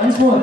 Once more.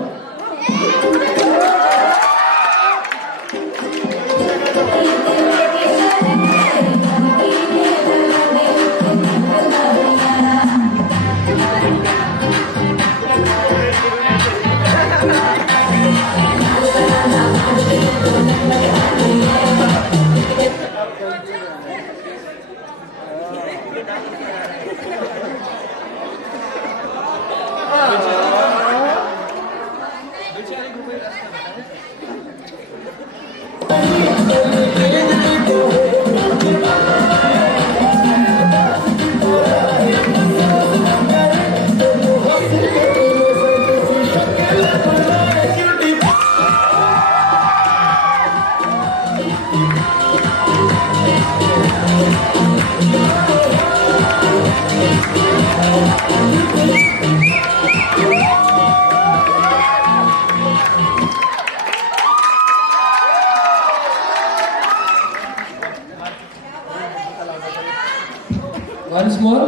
Once more.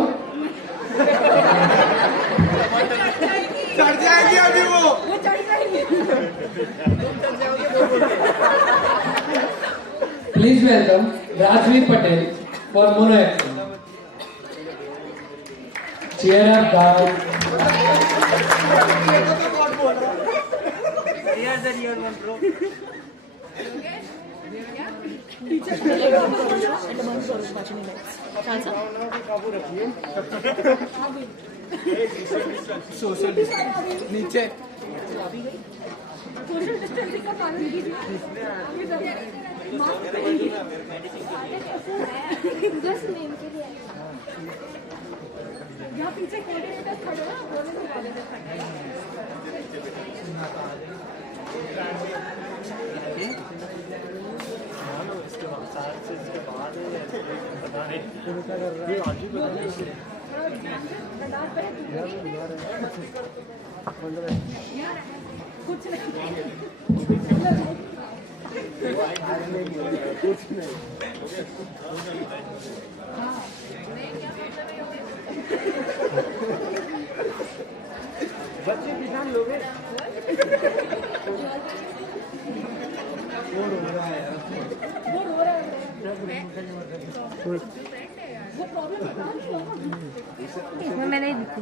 चढ़ जाएगी अभी वो चढ़ जाएगी। Please welcome Rajveer Patel for mono acting. Cheer up, guys. Here's the real one, bro. Social नीचे सोशल डिस्टेंसिंग का पालन कीजिए। यहाँ पीछे कोऑर्डिनेटर खड़े हैं, बोलने से कोऑर्डिनेटर खड़े हैं। कुछ नहीं बच्चे किसान लोग हैं वो रो रहा है। वो प्रॉब्लम इसमें मैंने लिखी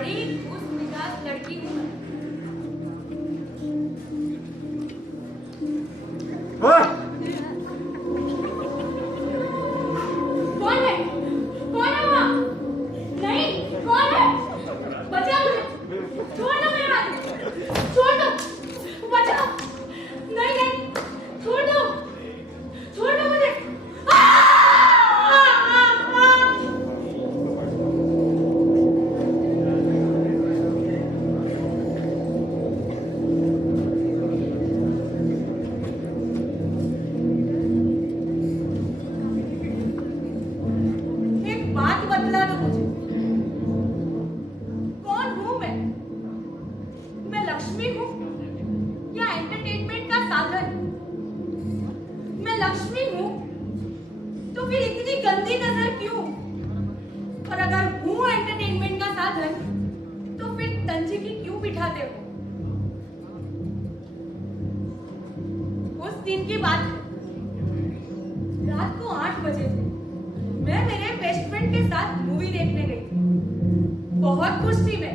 बड़ी खुश मिजाज लड़की हूँ मैं। कौन है? कौन है वहाँ? नहीं, कौन है? बचा मुझे। छोड़ दो मेरे हाथ। छोड़ दो। बचाओ। नहीं नहीं, छोड़ दो। छोड़ दो मुझे। आ! एक बात बतला दो मुझे, कौन हूं मैं? मैं लक्ष्मी हूं या एंटरटेनमेंट का साधन? मैं लक्ष्मी हूं तो फिर इतनी गंदी नजर क्यों? और अगर हूं एंटरटेनमेंट का साधन तो फिर तंजी की क्यों बिठाते हो? उस दिन की बात है, रात को 8 बजे थे। मैं मेरे बेस्ट फ्रेंड के साथ मूवी देखने गई थी। बहुत खुश थी मैं,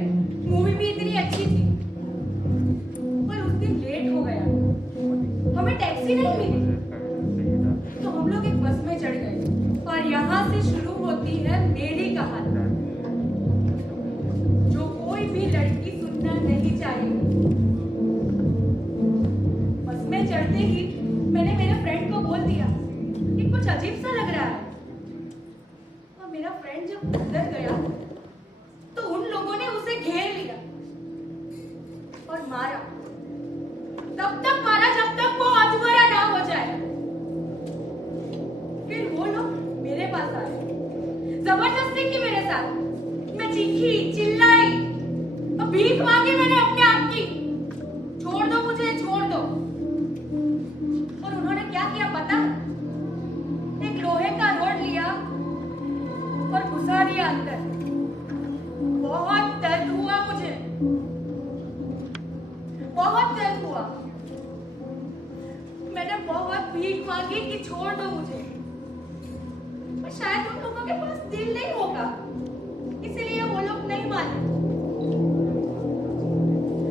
मूवी भी इतनी अच्छी थी। पर उस दिन लेट हो गया, हमें टैक्सी नहीं मिली, तो हम लोग एक बस में चढ़ गए। और यहाँ से शुरू होती है मेरी कहानी, जो कोई भी लड़की सुनना नहीं चाहिए। बस में चढ़ते ही मैंने मेरे फ्रेंड को बोल दिया कि कुछ अजीब सा लग रहा है। और मेरा फ्रेंड जब अंदर गया तो उन लोगों ने उसे घेर लिया और मारा। तब तक मारा जब तक वो अधमरा ना हो जाए। फिर वो लोग मेरे पास आए, जबरदस्ती की मेरे साथ। मैं चीखी, चिल्लाई और भीख मांगी मैंने अपने आप की, छोड़ दो मुझे, छोड़ दो। और उन्होंने क्या किया पता? एक लोहे का रोड लिया और घुसा दिया अंदर। बहुत दर्द हुआ मुझे, बहुत दर्द हुआ। मैंने बहुत भीख मांगी कि छोड़ दो मुझे, पर शायद उन लोगों के पास दिल नहीं होगा, इसलिए वो लोग नहीं माने।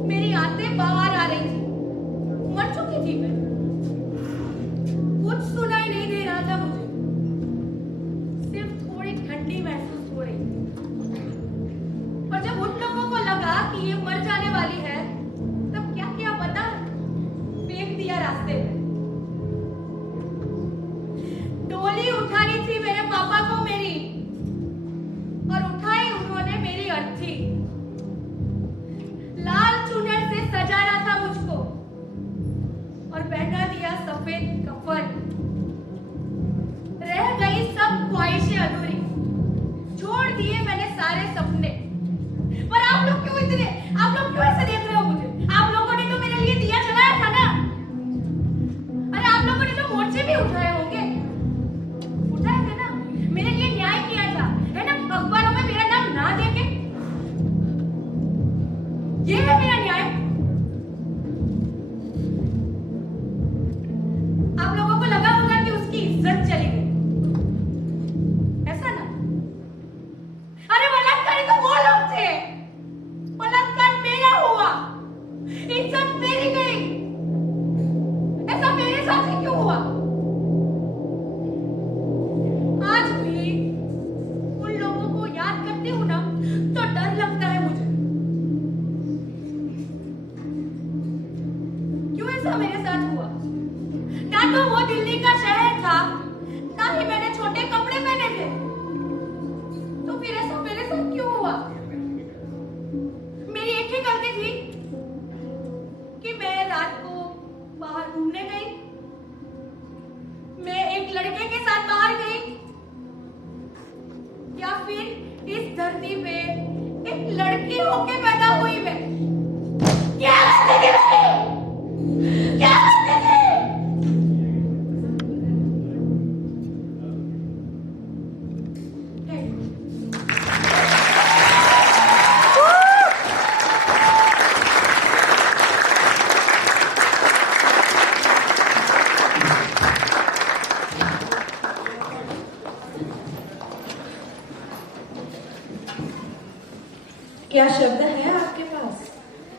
मेरी आंतें बाहर आ रही थी, मर चुकी थी मैं। कुछ सुनाई नहीं दे रहा था मुझे, सिर्फ थोड़ी ठंडी महसूस हो रही थी। और जब उन लोगों को लगा कि ये मर जाने वाली है, तब क्या किया पता? फेंक दिया रास्ते में। डोली उठानी थी मेरे पापा को मेरी, और उठाई उन्होंने मेरी अर्थी। लाल चुनर से सजाना था मुझको और पहना दिया सफेद कफन। रह गई सब ख्वाहिशें अधूरी, छोड़ दिए मैंने सारे सपने। पर आप लोग क्यों ऐसे देख रहे हो मुझे? आप लोगों ने तो मेरे लिए दिया जलाया था ना? अरे आप लोगों ने तो मोर्चे भी उठाए होंगे, उठाए थे ना? मेरे लिए न्याय किया था, है ना? अखबारों में मेरा नाम ना देके, ये है मेरा न्याय। आप लोगों को लगा होगा कि उसकी इज्जत चली गई, ऐसा ना? अरे बलात्कारी तो वो लोग थे, बलात्कार मेरा हुआ, इज्जत मेरी गई। ऐसा मेरे साथ ही क्यों हुआ? आज भी उन लोगों को याद करती हूँ ना तो डर लगता है मुझे। क्यों ऐसा मेरे साथ हुआ? ना तो वो दिल्ली का शहर था, ना ही मैंने छोटे कपड़े पहने थे, तो फिर ऐसा मेरे साथ क्यों हुआ? मेरी एक ही गलती थी कि मैं रात को बाहर घूमने गई, मैं एक लड़के के साथ बाहर गई, या फिर इस धरती पे एक लड़की होके पैदा हुई मैं। क्या गलती थी मेरी? क्या गलती थी? क्या शब्द है आपके पास?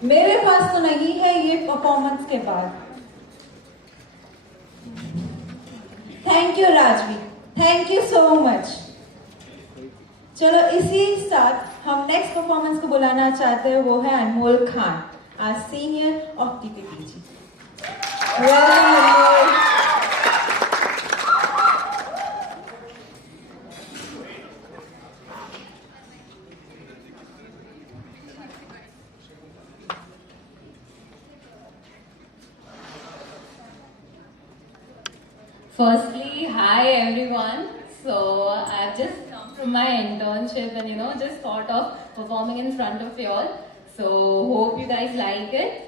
मेरे पास तो नहीं है ये परफॉर्मेंस के बाद। Thank you Rajvi, thank you so much. चलो इसी साथ हम नेक्स्ट परफॉर्मेंस को बुलाना चाहते हैं, वो है अनमोल खान, आज senior of TPPG. Welcome Anmol. Firstly, hi everyone. So I've just come from my internship and just thought of performing in front of you all. So hope you guys like it.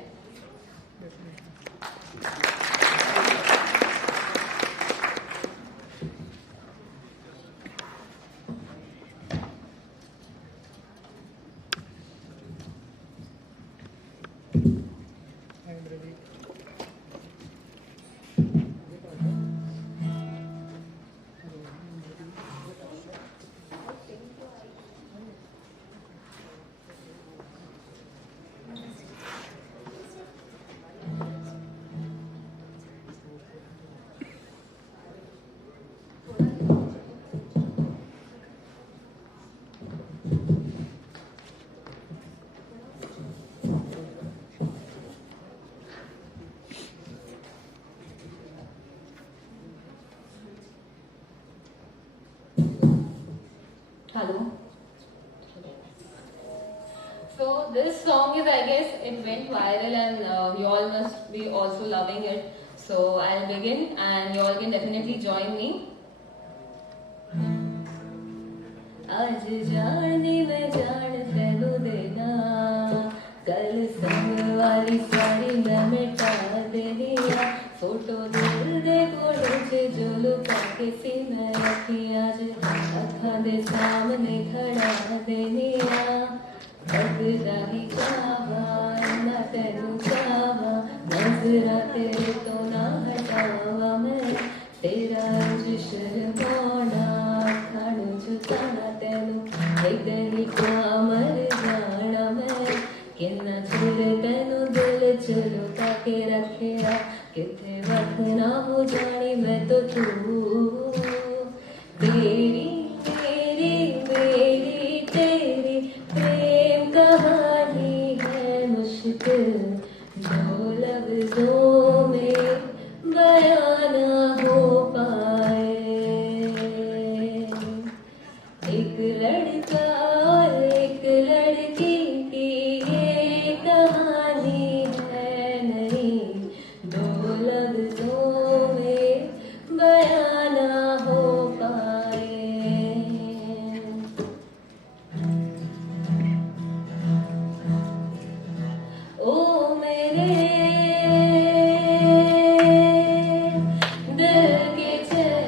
Hello. So this song is, I guess, it went viral and you all must be also loving it. So I'll begin and you all can definitely join me. आज जाने मैं जान तेनू देना, कल संग वाली सारी मैं मिटा देनी, फोटो दिल दे कोड़े च जो लुका के सीने रखी, आज अखां दे सामने खड़ा देनी, बगदा ही चावा ना तेनू चावा, नजरा तेरे तो ना हटावा मैं, तेरा इंज शर्माना खानू जुताना तेनू, तेरी क्या मर जाना मैं, किन्ना चिर तेनू दिल च लुका के रखेआ, किथे वक्त ना हो जानी मैं तो तू, तेरी तेरी मेरी तेरी प्रेम कहानी है मुश्किल, जो लफ्जों में बयां ना हो पाए, एक लड़का और एक लड़की की ये कहानी है नहीं, दो लफ्जों में बयां ना हो पाए। ओ मेरे दिल के चैन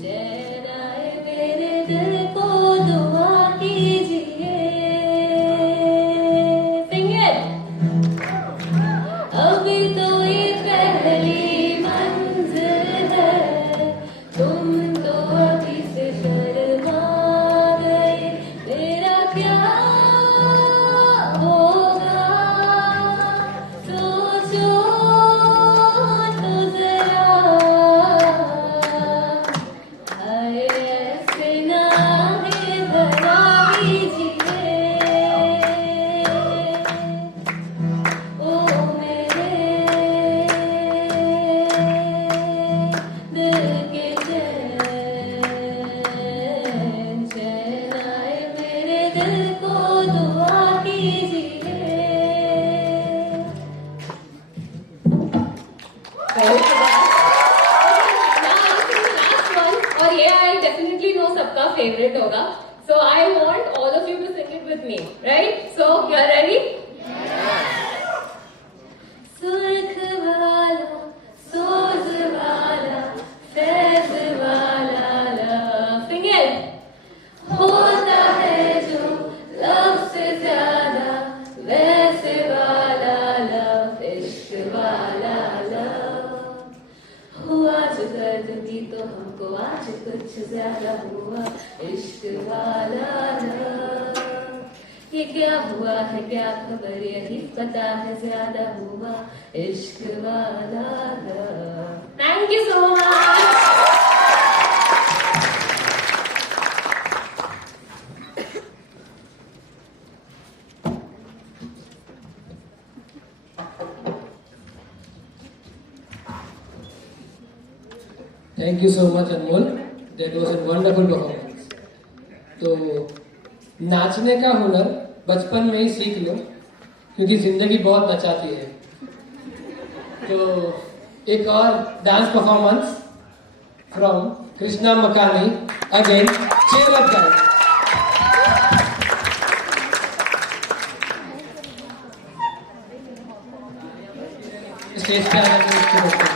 चैन आए मेरे दिल को दुआ कीजिए, सिंगर अभी तो ये पहली मंजिल है, तुम तो अभी से शर्मा गए, मेरा क्या होगा सोचो तो जरा, हाय ऐसे ना है भरा कीजिए, ओ मेरे दिल के चैन चैन आए मेरे दिल को दुआ कीजिए। और ये आई डेफिनेटली नो सबका फेवरेट होगा, so I want all of you to sing it with me, right? So you are ready? सुर्ख वाला सोज वाला फैज वाला सिंगल होता है जो लव से ज्यादा वैसे वाला लव, इश्क वाला लव, हुआ जो दर्द की तो हमको आज कुछ ज्यादा हुआ, इश्क वाला लव। क्या हुआ है क्या खबर, यही पता है ज्यादा हुआ इश्क वाला। Thank you so much. Thank you so much Anmol, that was a wonderful performance. तो नाचने का हुनर बचपन में ही सीख लो, क्योंकि जिंदगी बहुत बचाती है। तो एक और dance performance from Krishna Makani, again cheer up guys. Stage पे आने के लिए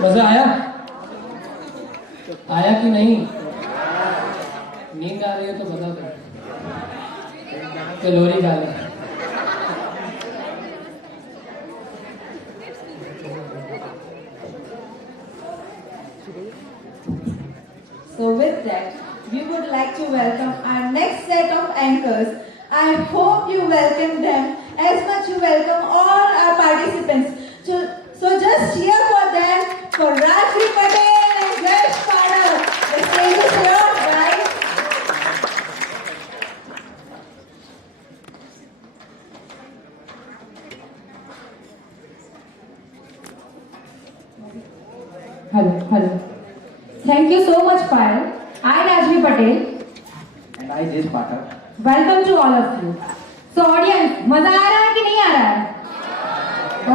मजा आया कि नहीं? नींद आ रही है तो बता दो, तो लोरी गा ले। So with that, we would like to welcome our next set of anchors. I hope you welcome them as much you welcome all our participants. So just cheer for them, for Rajvi Patel and Yash Padak. The stage is yours, guys. Hello. Thank you so much, Payal. I, Rajvi Patel. And I, Yash Padak. Welcome to all of you. So, audience, मजा आ रहा है कि नहीं आ रहा है?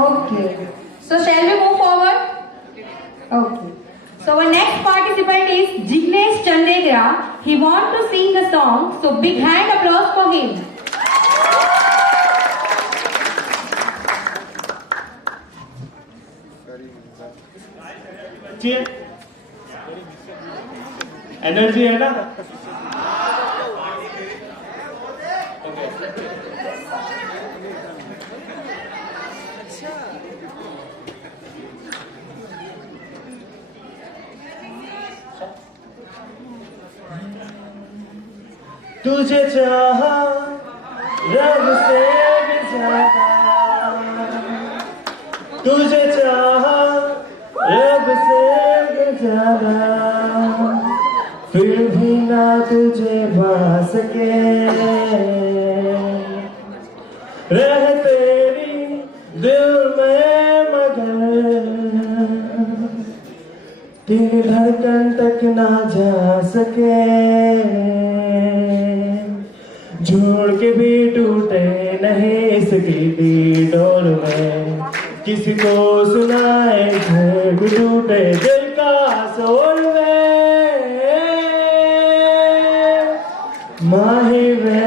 Okay. So, shall we move forward? Okay. So, our next participant is Jignesh Chandegra. He wants to sing the song. So, big hand applause for him. Energy है ना? तुझे चाहा रब से भी ज्यादा, तुझे चाहा रब से भी ज्यादा, फिर भी ना तुझे पा सके, रह तेरी दिल में मगर तेरी धड़कन तक ना जा सके, जोड़ के भी टूटे नहीं इसकी डोर में, किसी को सुनाए घर टूटे दिल का शोर में, माही वे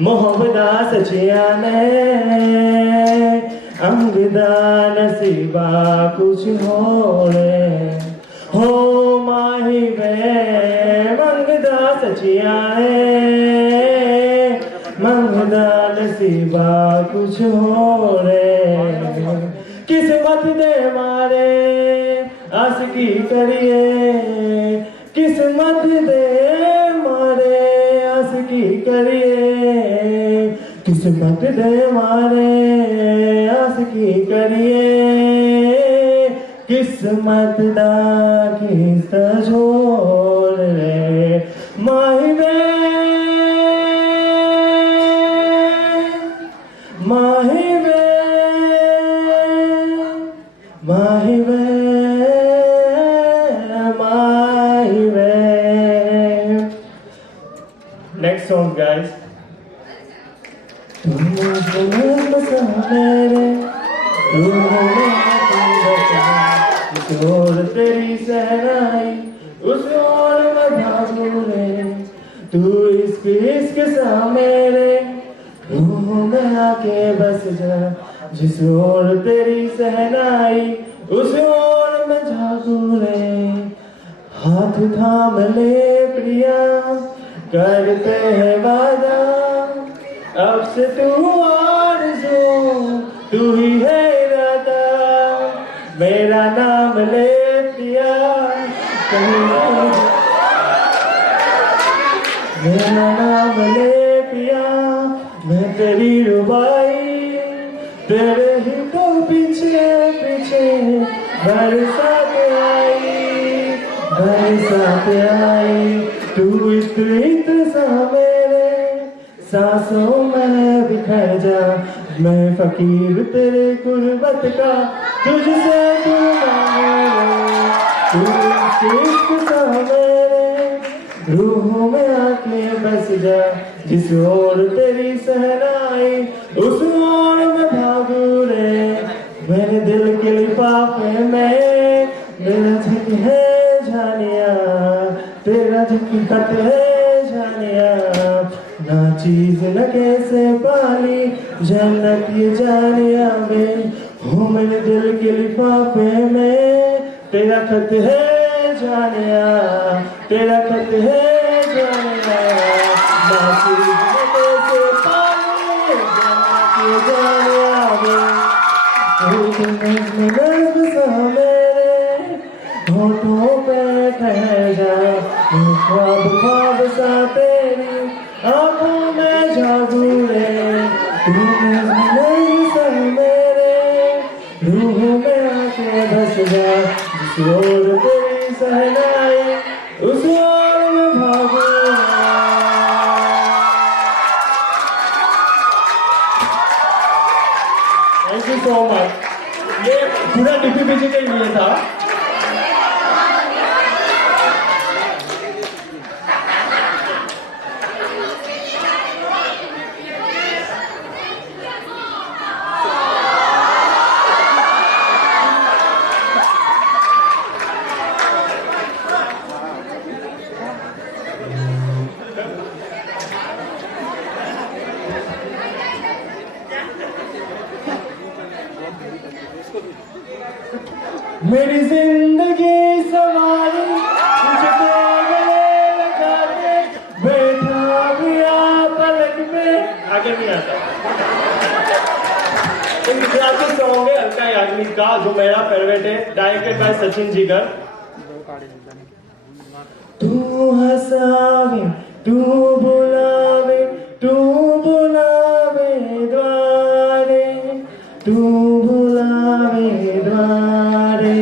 मोहब्बत सचिया ने अंगदा नसीबा कुछ हो रे हो माही वे मंगदा सचिया है मंगदा नसीबा कुछ हो रे किस्मत दे मारे आशिकी करिए किस्मत दे मारे आशिकी करिए किस्मत दे मारे आशिकी करिए किस्मत दा किस्ता छोड़ रे माही वे माही वे माही वे माही वे नेक्स्ट सॉन्ग गाइस तुम मेरे और तेरी सहनाई उस और में भागू रे तू इश्क सा मेरे रूह में आके बस जा जिस और तेरी सहनाई उस और में जागू रे हाथ थाम ले प्रिया करते हैं वादा अब से तू आरज़ू तू ही है इरादा मेरा नाम ले प्रिया कहीं मेरा नाम ले पिया मैं तेरी रुबाई तेरे ही तो पीछे पीछे बरसात आई तू इत्र सा मेरे सांसों में बिखर जा मैं फकीर तेरे गुर्बत का तुझसे तू मांगे तू इश्क सा मेरे रूह में आके बस जा जिस ओर तेरी सहनाई उस ओर में भागू रे मेरे दिल के लिफाफे में मेरा झक है जानिया तेरा झक है जानिया ना चीज न कैसे पानी जन्नत ये जानिया में हो मेरे दिल के लिफाफे में तेरा खत है जानिया तेरा खत है जानिया ना चीज न कैसे पानी जन्नत ये जानिया में मेरे होठों पे ठहर जा ख्वाब ख्वाब सा तेरी आँखों में जादू रे तू मेरे रूह में आके बस जा जिस ओर तेरी सहनाई उस ओर में भागू थैंक यू सो मच ये पूरा डीपीपीजी का ही लिए था मेरी जिंदगी सवारी तुझको गले लगा के बैठा गया पलक में आगे नहीं आता एक गुजराती सॉन्ग है अलका याग्निक का जो मेरा फेवरेट है डायरेक्टेड बाय सचिन जिगर तू हंसावे तू बुलावे द्वारे तू बुलावे द्वारे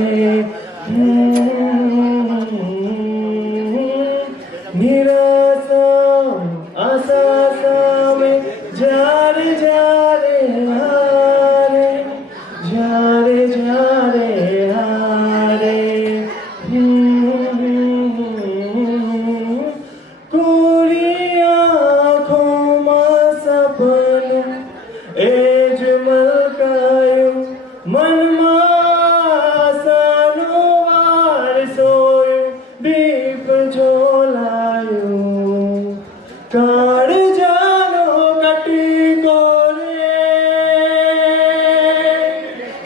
निराशा आशा सा में जा रे हारे हारे कोरी आँखों में सपन एज मलकायो मन मासानो वार सोयो दीप झोलायो काड़ जानो कटी गोरे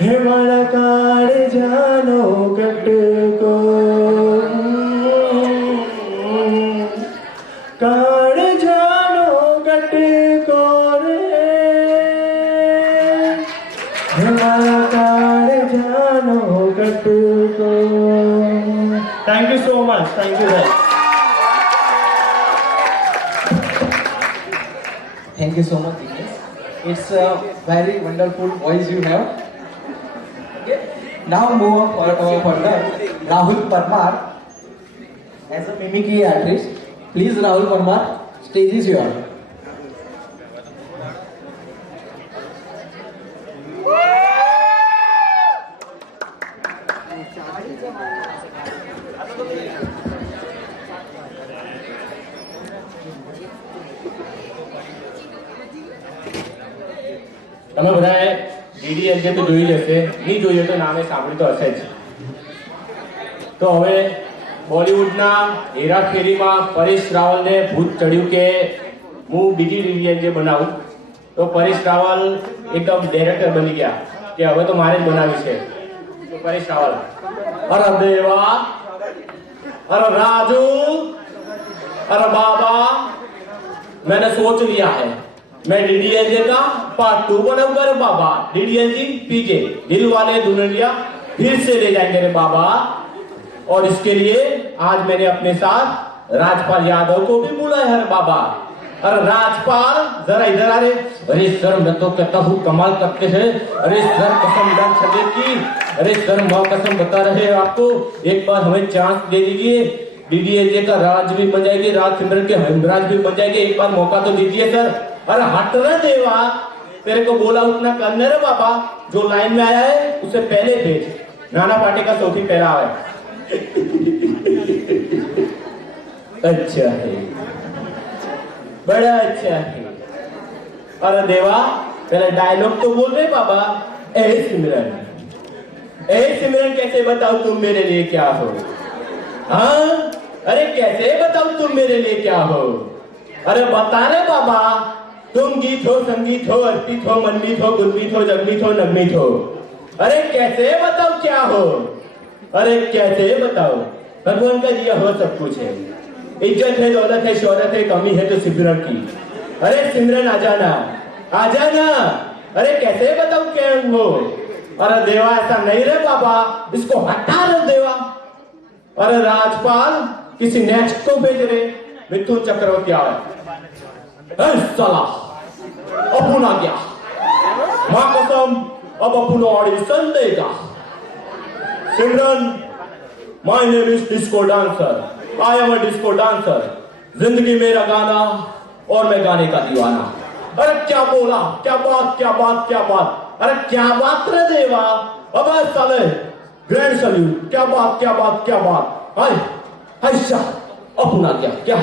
हे मारा काड़ जानो कट को काड़ जानो कट को रे हे मारा काड़ जानो कट को। Thank you so much, thank you guys. Thank you so much, Dinesh. It's a very wonderful voice you have. Okay. Now move on further. Rahul Parmar as a mimicry artist. Please, Rahul Parmar, stage is yours. તમે બધાએ DDLJ તો જોઈ જશે, નહીં જોઈએ તો નામે સાંભળી તો હશે જ. તો હવે બોલિવૂડના હેરાફેરીમાં પરેશ રાવલને ભૂત ચડ્યું કે હું બીજી DDLJ બનાવું, તો પરેશ રાવલ એકદમ ડાયરેક્ટર બની ગયા કે હવે તો મારે જ બનાવી છે. તો પરેશ રાવલ, અરે દેવા, અરે રાજू, अरे बाबा, मैंने सोच लिया है, मैं DDLJ का पार्ट 2 बनाऊंगा रे बाबा. DDLJ पीजे दिल वाले दुल्हनिया फिर से ले जाएंगे रे बाबा. और इसके लिए आज मैंने अपने साथ राजपाल यादव को भी बुलाया है रे बाबा. अरे राजपाल, जरा इधर आ रे. अरे सर, मैं तो कहता हूँ कमाल करते हैं. अरे सर, कसम दान चले की. अरे सर, माँ कसम बता रहे हैं आपको, एक बार हमें चांस दे दीजिए. DDLJ का राज भी बन जाएगी, राज सिमरन के हमराज भी बन जाएंगे. एक बार मौका तो दीजिए सर. अरे हट रे देवा, तेरे को बोला उतना करने रे बाबा. जो लाइन में आया है उसे पहले भेज. नाना पाटे का सौथी पहला है. अच्छा है, बड़ा अच्छा है. अरे देवा, पहले डायलॉग तो बोल रहे बाबा. ए सिमरन, ए सिमरन, कैसे बताओ तुम मेरे लिए क्या हो? हाँ, अरे कैसे बताओ तुम मेरे लिए क्या हो? अरे बता रहे बाबा, तुम गीत हो, संगीत हो, अर्पित हो, मनमीत हो, गुणमीत हो, जगमीत हो, नगमीत हो. अरे कैसे बताओ क्या हो? अरे कैसे बताओ? भगवान का दिया हो सब कुछ है. इज्जत है, दौलत है, शोहरत है, कमी है तो सिमरन की. अरे सिमरन आ जाना, आ जाना. अरे कैसे बताओ क्या हो? अरे देवा, ऐसा नहीं रे बाबा, इसको हटा रे देवा. अरे राजपाल, किसी नेक्स्ट को भेज रहे. मिथुन चक्रवर्ती आवे. साला अपन आ गया. मां कसम, अब अपन ऑडिशन देगा. Simran, my name is disco dancer. I am a disco dancer. जिंदगी मेरा गाना और मैं गाने का दीवाना. अरे क्या बोला, क्या बात, क्या बात, क्या बात. अरे क्या बात रे देवा. अब साले ग्रैंड सल्यूट. क्या बात, क्या बात, क्या बात. हाय हाय शाह, अपन आ गया क्या.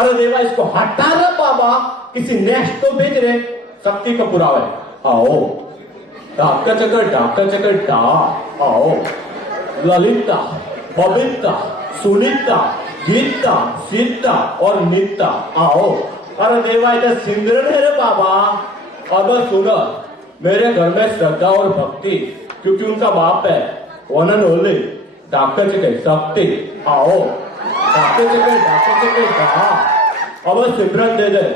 अरे देवा, इसको हटा रे बाबा, किसी नेक्स्ट को भेज रहे. शक्ति का पुरावा है. आओ. डाका चकर डा. आओ. ललिता, बबीता, सुनीता, गीता, सीता और नीता. आओ. अरे देवा, इधर सिमरन है रे बाबा. अब सुनो, मेरे घर में श्रद्धा और भक्ति, क्योंकि उनका बाप है वन एंड ओनली डाका चकर शक्ति. आओ. डाका चकर डा. अब सिमरन दे दे.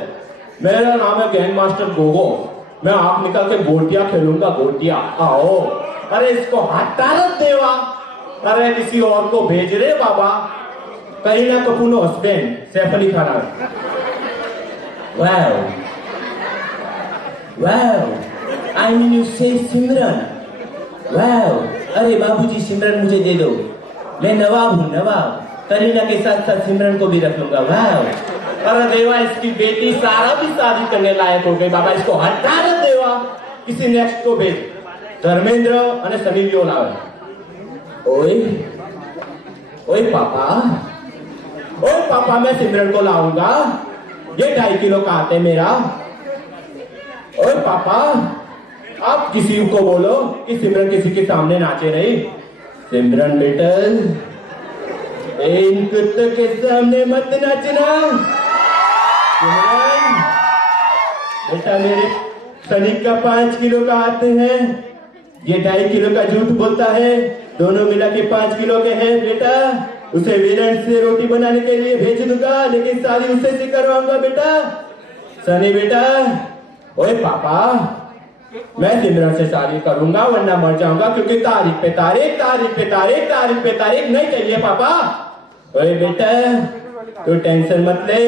मेरा नाम है गैंग मास्टर गोगो. मैं आंख निकाल के गोटिया खेलूंगा, गोटिया. आओ. अरे इसको हटा रख देवा. अरे किसी और को भेज रहे बाबा. करीना कपूर नो husband Saif Ali Khan. Wow wow, I mean you say Simran. Wow. अरे बाबूजी, सिमरन मुझे दे दो. मैं नवाब हूँ, नवाब. करीना के साथ साथ सिमरन को भी रख लूंगा. वाओ. अरे देवा, इसकी बेटी सारा भी शादी करने लायक हो गई बाबा. इसको हटा दे देवा, किसी नेक्स्ट को भेज. धर्मेंद्र और सनी लियोन आवे. ओए ओए पापा, ओए पापा, मैं सिमरन को लाऊंगा. ये 2.5 किलो का आते मेरा. ओए पापा, आप किसी को बोलो कि सिमरन किसी के सामने नाचे नहीं. सिमरन बेटा, इन कुत्तों के सामने मत नाचना. सिमरन, बेटा मेरे सनिक का 5 किलो का आते हैं, ये 2.5 किलो का झूठ बोलता है, दोनों मिला के 5 किलो के हैं बेटा। उसे वीरेंद्र से रोटी बनाने के लिए भेज दूंगा, लेकिन शादी उससे से करवाऊंगा बेटा। सनी बेटा, ओए पापा, मैं सिमरन से शादी करूंगा वरना मर जाऊंगा, क्योंकि तारीख पे तारीख, तारीख पे तारीख, तारीख पे तारीख नहीं चाहिए पापा। ओए बेटा, तू टेंशन मत ले,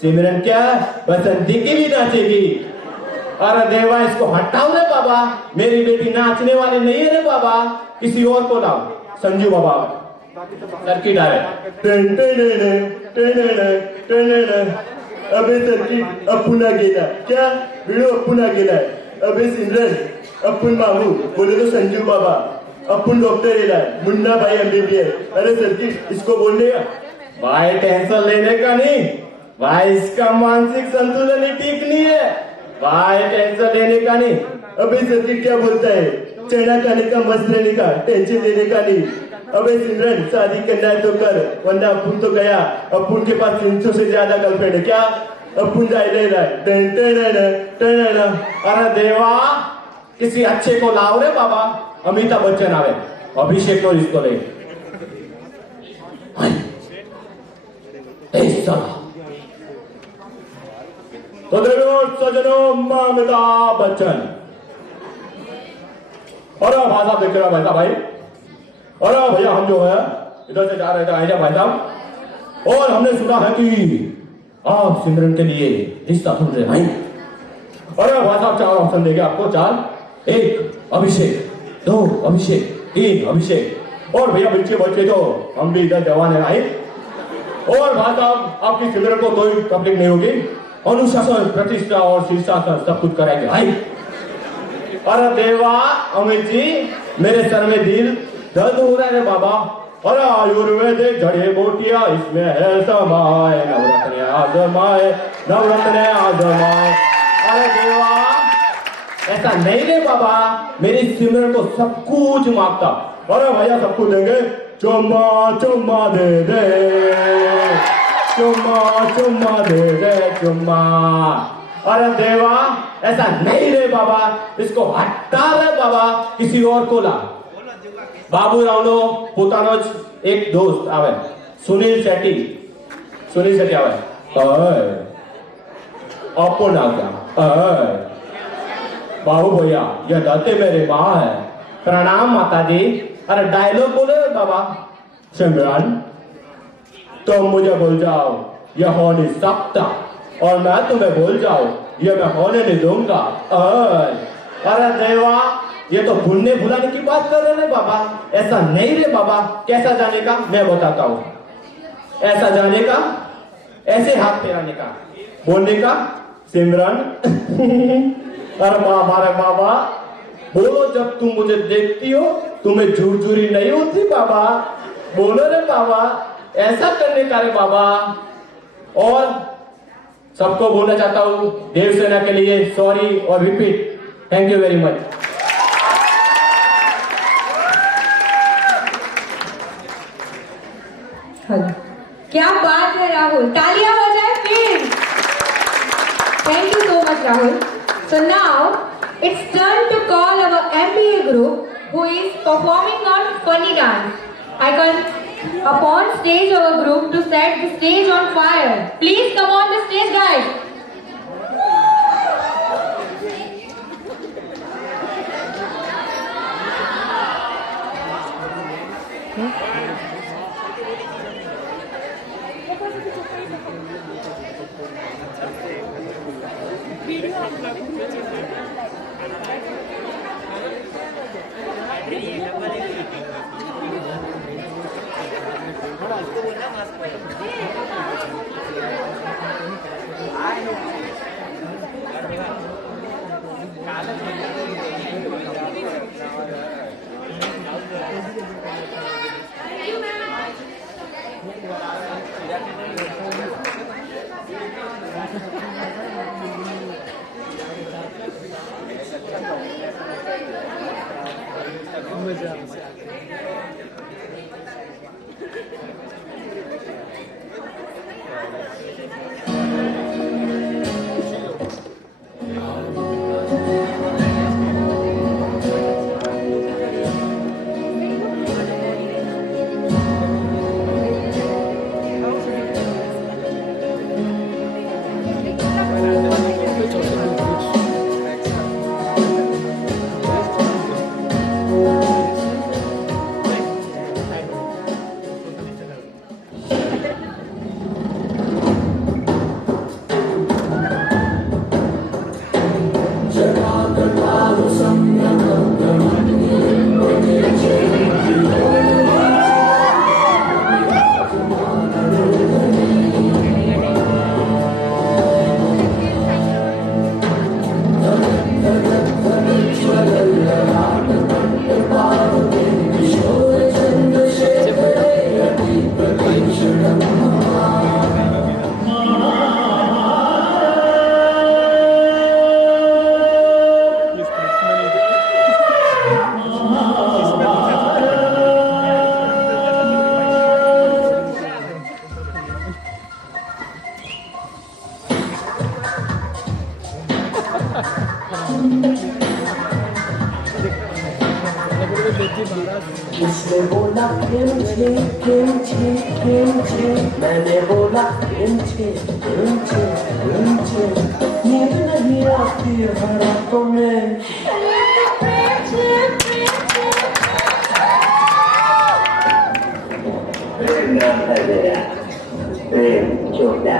सिमरन क्या बसंती की भी नाचेगी। अरे देवा, इसको हटाओ रे बाबा, मेरी बेटी नाचने वाली नहीं है रे बाबा, किसी और को लाओ। संजू बाबा सर्किट आ रहे। अबे सर्किट अपुना गेला क्या, वीडियो अपुना गेला है। अबे सिमरन, अपुन मामू बोले तो संजू बाबा, अपुन डॉक्टर है, मुन्ना भाई एमबीबीएस। अरे सर्किट, इसको बोलने का भाई टेंशन लेने का नहीं भाई, इसका मानसिक संतुलन ही ठीक नहीं है भाई, टेंशन लेने का नहीं। अबे सर्किट क्या बोलता है, चना खाने का मस्त रहने का, टेंशन लेने का नहीं। अबे सिमरन, शादी करना है तो कर, वरना अपुन तो गया, अपुन के पास 300 से ज्यादा गर्लफ्रेंड है क्या, अपुन जाए ले रहा है। अरे देवा, किसी अच्छे को लाओ रे बाबा, अमिताभ बच्चन आवे, अभिषेक को इसको ले। तो देखो सजनों, अमिताभ बच्चन। अरे भाई साहब देख रहा भाई साहब, भाई अरे भैया, हम जो है इधर से जा रहे थे, आए भाई साहब, और हमने सुना है कि आप सिमरन के लिए रिश्ता ढूंढ रहे भाई। अरे भाई साहब, 4 ऑप्शन देंगे आपको, 4। 1 अभिषेक, 2 अभिषेक, 3 अभिषेक, और भैया बच्चे बच्चे तो हम भी इधर जवान है भाई। और भाई साहब, आपकी सिमरन को कोई तकलीफ नहीं होगी, अनुशासन, प्रतिष्ठा और शीर्षासन सब कुछ कराएंगे भाई। अरे देवा, अमित जी, मेरे सर में दिल दर्द हो रहा है बाबा। अरे आयुर्वेदिक जड़ी बूटियां इसमें है समाए, नवरत्न आजमाए, नवरत्न आजमाए। अरे देवा, ऐसा नहीं रे बाबा, मेरी सिमरन को सब कुछ मांगता। अरे भैया, सब कुछ देंगे, चुम्मा चुम्मा दे दे, चुम्मा चुम्मा दे दे, चुम्मा। अरे देवा, ऐसा नहीं रे बाबा, इसको हटा रे बाबा, किसी और को ला। बाबू रावनो पोतानो एक दोस्त आवे, सुनील शेट्टी आवे, अपन आ गया। बाबू भैया, यह दाते मेरे माँ है, प्रणाम माता जी। अरे डायलॉग बोले बाबा। सिमरन, तुम मुझे भूल जाओ, यह हो नहीं सकता, और मैं तुम्हें भूल जाऊं, यह मैं होने नहीं दूंगा। अरे देवा, ये तो भूलने भुलाने की बात कर रहे हैं बाबा, ऐसा नहीं रे बाबा। कैसा जाने का, मैं बताता हूँ। ऐसा जाने का, ऐसे हाथ फेराने का, बोलने का, सिमरन। अरे बाबा, रे बाबा, बोलो, जब तुम मुझे देखती हो तुम्हें झुरझुरी नहीं होती बाबा, बोलो रे बाबा, ऐसा करने का रे बाबा। और सबको बोलना चाहता हूँ, देवसेना के लिए सॉरी और repeat, thank you very much. क्या बात है राहुल, तालियां हो जाए फिर। Thank you so much Rahul. So now it's turn to call our MBA group who is performing on funny dance. I call upon stage our group to set the stage on fire. Please come on the stage, guys. किसने बोला किमचे किमचे किमचे, मैंने बोला किमचे किमचे किमचे, नींद नहीं आती है रातों में। प्रेम चोदा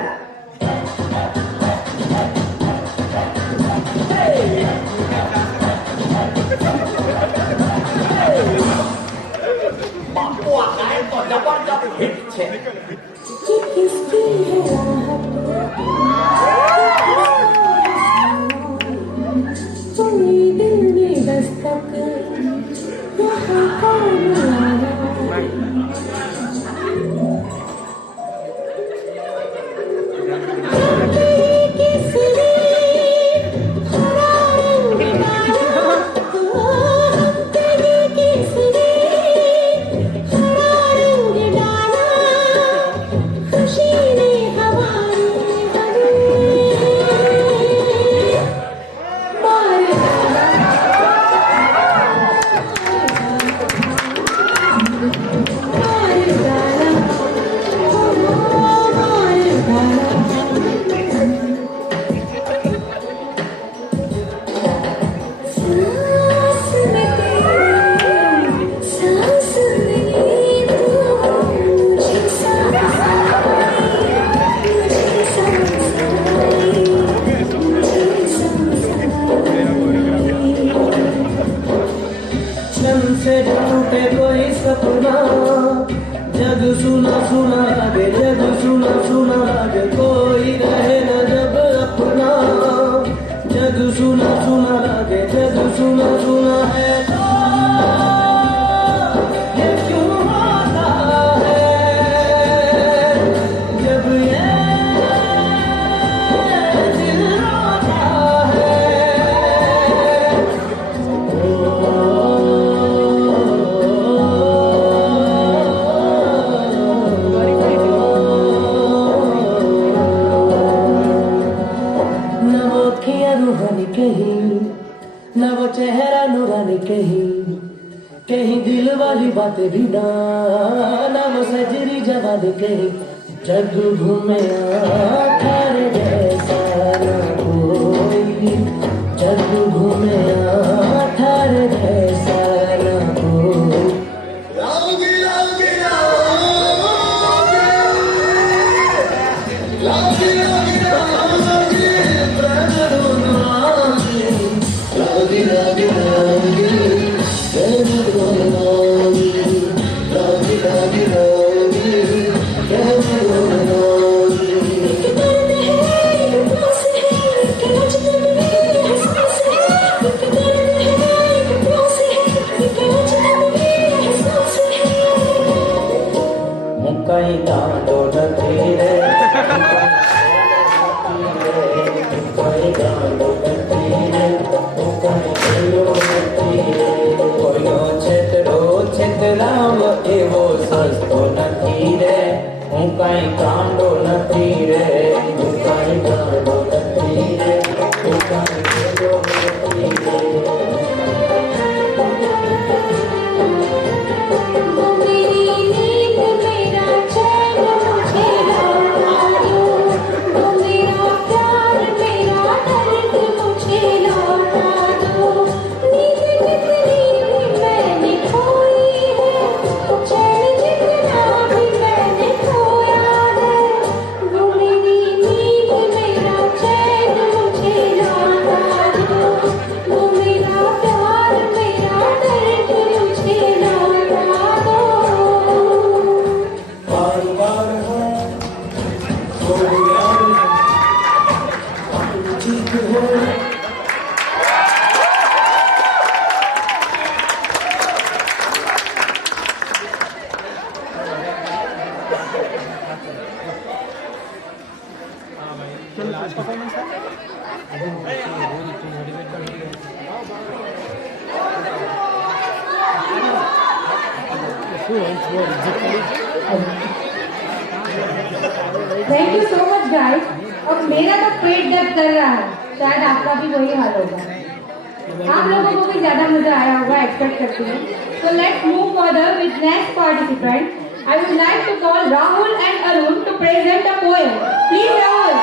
कहीं दिल वाली बातें भी ना वो सजरी जवाब कहीं, जग घूमे आकर जैसा ना कोई, जग घूमे आकर जैसा ना कोई। लाओगे लाओगे लाओगे लाओगे लाओगे लाओगे प्रणव लाओगे लाओगे लाओगे लाओगे कहीं गांडो नथी रे, कहीं गांडो नथी रे, कहीं दिलो नथी रे, कोइनो छेतरो छेतराम एवो सस्तो नथी रे, कहीं गांडो नथी रे, कहीं गांडो नथी रे, कहीं दिलो नथी रे। Thank you so much guys. अब मेरा तो पेट दर्द कर रहा है, शायद आपका भी वही हाल होगा। आप लोगों को भी ज्यादा मजा आया होगा एक्सपेक्ट करते हैं। So let's move further with next participant. I would like to call Rahul and Arun to present a poem. Please Rahul.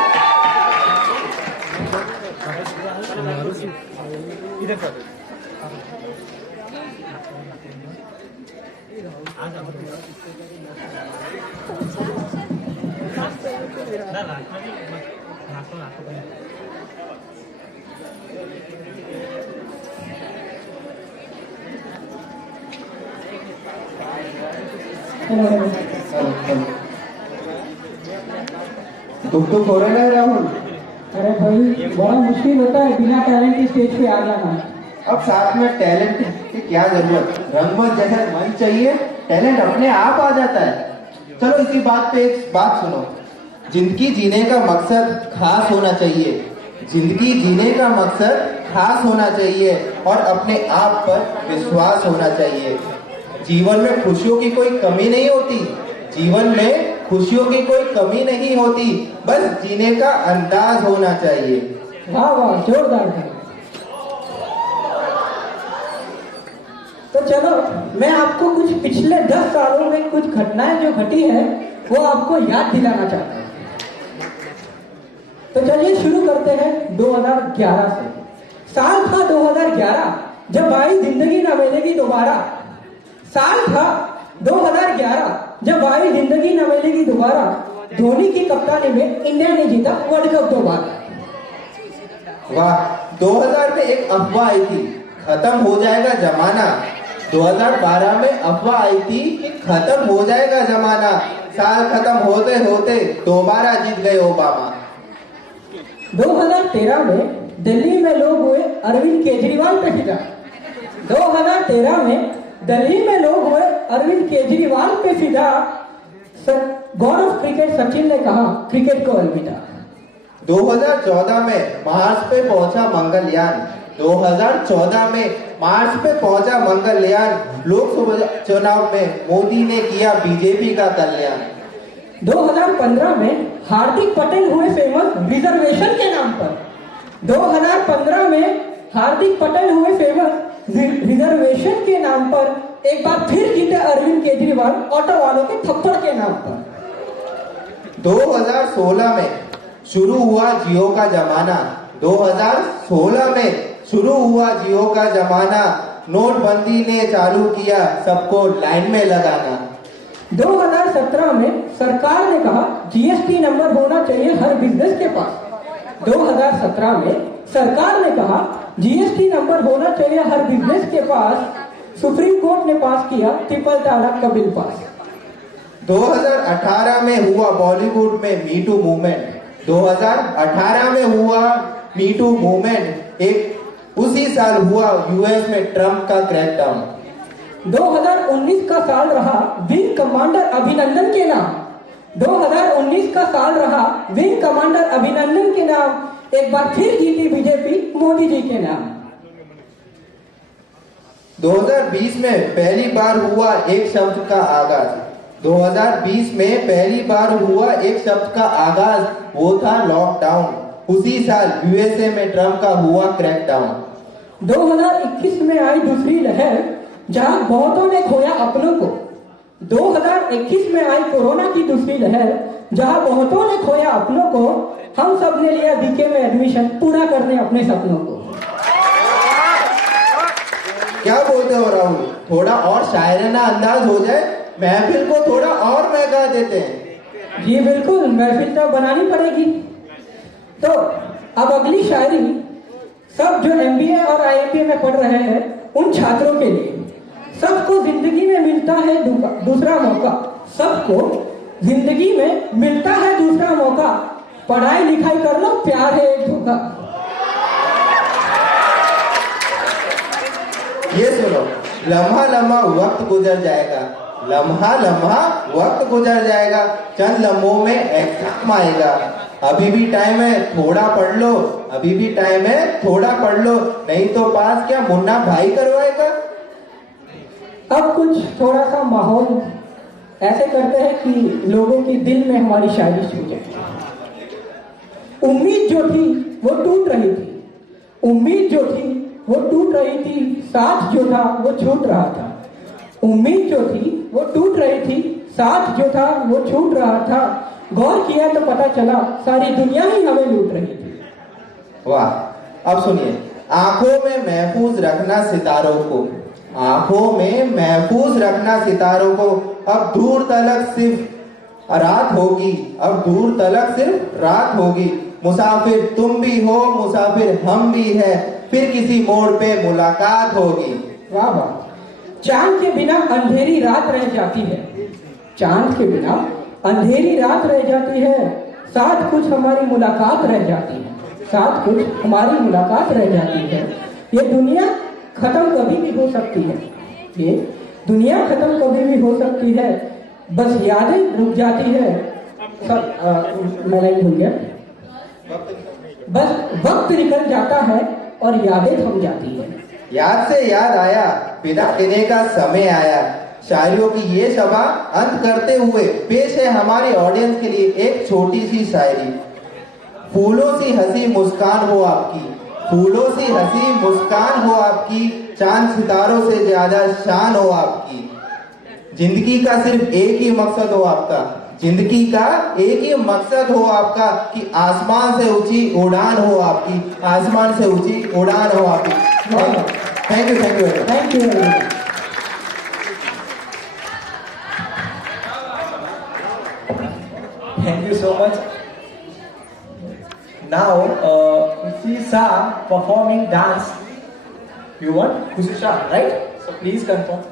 तुम तो फॉरेनर है राहुल। अरे भाई बड़ा मुश्किल होता है बिना टैलेंट के स्टेज पे आ जाना। अब साथ में टैलेंट की क्या जरूरत, रंगमंच जैसा मंच चाहिए, टैलेंट अपने आप आ जाता है। चलो इसी बात पे एक बात सुनो, जिंदगी जीने का मकसद खास होना चाहिए, जिंदगी जीने का मकसद खास होना चाहिए और अपने आप पर विश्वास होना चाहिए। जीवन में खुशियों की कोई कमी नहीं होती, जीवन में खुशियों की कोई कमी नहीं होती, बस जीने का अंदाज होना चाहिए। वाह वाह जोरदार है। तो चलो मैं आपको कुछ पिछले 10 सालों में कुछ घटनाएं जो घटी है वो आपको याद दिलाना चाहता हूँ। तो चलिए शुरू करते हैं 2011 से। साल था 2011 जब आई जिंदगी न मिलेगी दोबारा। साल था 2011 जब आई जिंदगी न मिलेगी दोबारा। धोनी की कप्तानी में इंडिया ने जीता वर्ल्ड कप दोबारा। वाह, 2000 में एक अफवाह आई थी खत्म हो जाएगा जमाना। 2012 में अफवाह आई थी कि खत्म हो जाएगा जमाना। साल खत्म होते होते दोबारा जीत गए ओबामा। 2013 में दिल्ली में लोग हुए अरविंद केजरीवाल पे फिदा। 2013 में दिल्ली में लोग हुए अरविंद केजरीवाल पे फिदा। गॉड ऑफ क्रिकेट सचिन ने कहा क्रिकेट को अलविदा। 2014 में मार्स पे पहुंचा मंगलयान। 2014 में मार्च पे पहुंचा मंगलयान। लोकसभा चुनाव में मोदी ने किया बीजेपी का कल्याण। 2015 में हार्दिक पटेल हुए फेमस रिजर्वेशन के नाम पर। 2015 में हार्दिक पटेल हुए फेमस रिजर्वेशन के नाम पर। एक बार फिर जीते अरविंद केजरीवाल ऑटो वालों के थप्पड़ के नाम पर। 2016 में शुरू हुआ जियो का जमाना। 2016 में शुरू हुआ जियो का जमाना। नोटबंदी ने चालू किया सबको लाइन में लगाना। 2017 में सरकार ने कहा जीएसटी नंबर होना चाहिए हर बिजनेस के पास। 2017 में सरकार ने कहा जीएसटी नंबर होना चाहिए हर बिजनेस के पास। सुप्रीम कोर्ट ने पास किया ट्रिपल तलाक का बिल पास। 2018 में हुआ बॉलीवुड में मी टू मूवमेंट। 2018 में हुआ मी टू मूवमेंट। एक उसी साल हुआ यूएस में ट्रंप का क्रैकडाउन। 2019 का साल रहा विंग कमांडर अभिनंदन के नाम। 2019 का साल रहा विंग कमांडर अभिनंदन के नाम। एक बार फिर जीती बीजेपी मोदी जी के नाम। 2020 में पहली बार हुआ एक शब्द का आगाज। 2020 में पहली बार हुआ एक शब्द का आगाज, वो था लॉकडाउन। उसी साल यूएसए में ट्रंप का हुआ क्रैकडाउन। 2021 में आई दूसरी लहर जहां बहुतों ने खोया अपनों को। 2021 में आई कोरोना की दूसरी लहर जहां बहुतों ने खोया अपनों को। हम सब ने लिया बीके में एडमिशन पूरा करने अपने सपनों को। क्या बोलते हो राहुल, थोड़ा और शायराना अंदाज हो जाए, महफिल को थोड़ा और महका देते हैं। जी बिल्कुल, महफिल तो बनानी पड़ेगी। तो अब अगली शायरी सब जो एमबीए और आईएमबीए में पढ़ रहे हैं उन छात्रों के लिए। सबको जिंदगी में मिलता है दूसरा मौका। सबको जिंदगी में मिलता है दूसरा मौका। पढ़ाई लिखाई कर लो, प्यार है एक धोखा। ये सुनो, लम्हा लम्हा वक्त गुजर जाएगा। लम्हा लम्हा वक्त गुजर जाएगा। चंद लम्हों में एग्जाम आएगा। अभी भी टाइम है, थोड़ा पढ़ लो। अभी भी टाइम है, थोड़ा पढ़ लो। नहीं तो पास क्या मुन्ना भाई करवाएगा। अब कुछ थोड़ा सा माहौल ऐसे करते हैं कि लोगों के दिल में हमारी शायरी छू जाए। उम्मीद जो थी वो टूट रही थी। उम्मीद जो थी वो टूट रही थी, साथ जो था वो छूट रहा था। उम्मीद जो थी वो टूट रही थी, साथ जो था वो छूट रहा था। गौर किया तो पता चला सारी दुनिया ही हमें लूट रही थी। वाह, अब सुनिए। आंखों में महफूज रखना सितारों को, आंखों में महफूज रखना सितारों को, अब दूर तलक सिर्फ रात होगी, अब दूर तलक सिर्फ रात होगी। मुसाफिर तुम भी हो, मुसाफिर हम भी है, फिर किसी मोड़ पे मुलाकात होगी। वाह वाह। चांद के बिना अंधेरी रात रह जाती है, चांद के बिना अंधेरी रात रह जाती है, साथ कुछ हमारी मुलाकात रह जाती है, साथ कुछ हमारी मुलाकात रह जाती है। ये दुनिया खत्म कभी भी हो सकती है, ये दुनिया खत्म कभी भी हो सकती है, बस यादें रुक जाती है। सब मैं नहीं भूल गया। बस वक्त निकल जाता है और यादें थम जाती है। याद से याद आया, विदा देने का समय आया। शायरियों की ये सभा अंत करते हुए पेश है हमारी ऑडियंस के लिए एक छोटी सी शायरी। फूलों सी हंसी मुस्कान हो आपकी, फूलों सी हंसी मुस्कान हो आपकी, चांद सितारों से ज्यादा शान हो आपकी। जिंदगी का सिर्फ एक ही मकसद हो आपका, जिंदगी का एक ही मकसद हो आपका, कि आसमान से ऊंची उड़ान हो आपकी, आसमान से ऊंची उड़ान हो आपकी। Thank you, thank you, thank you. Thank you so much. Now, Khushi Shah performing dance. You want Khushi Shah, right? So please confirm.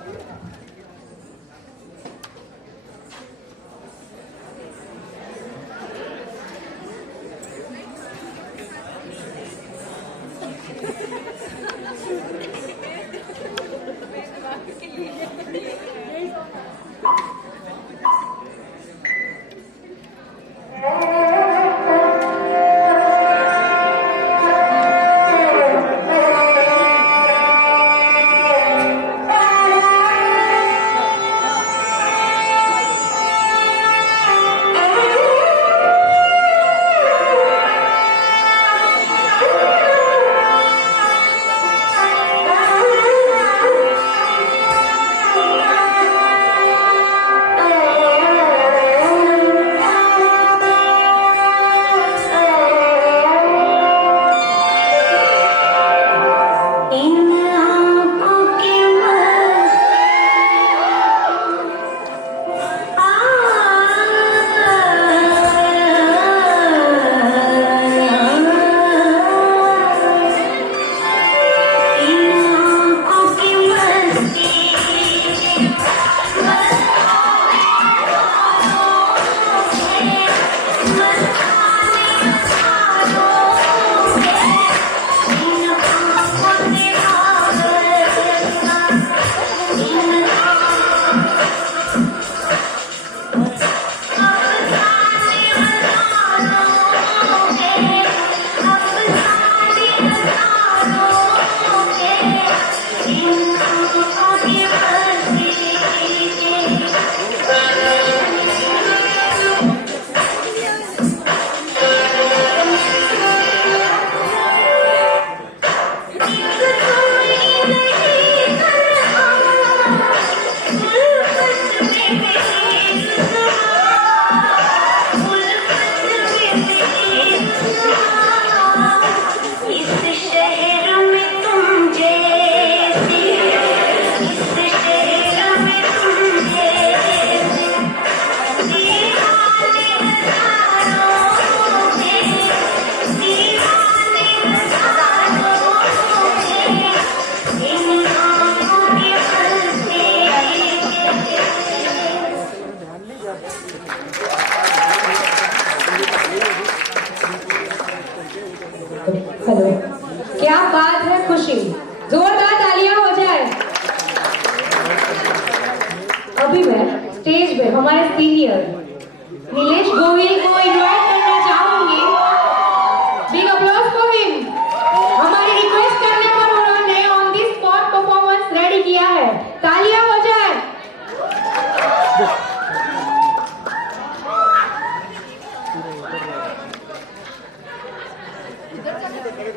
Hello, क्या बात है खुशी, जोरदार तालियां हो जाए। अभी मैं स्टेज पे हमारे सीनियर नीलेश गोविल को इनवाइट करना चाहूंगी। Big applause for him. हमारी रिक्वेस्ट करने पर उन्होंने on the spot performance ready किया है, तालियां हो जाए। We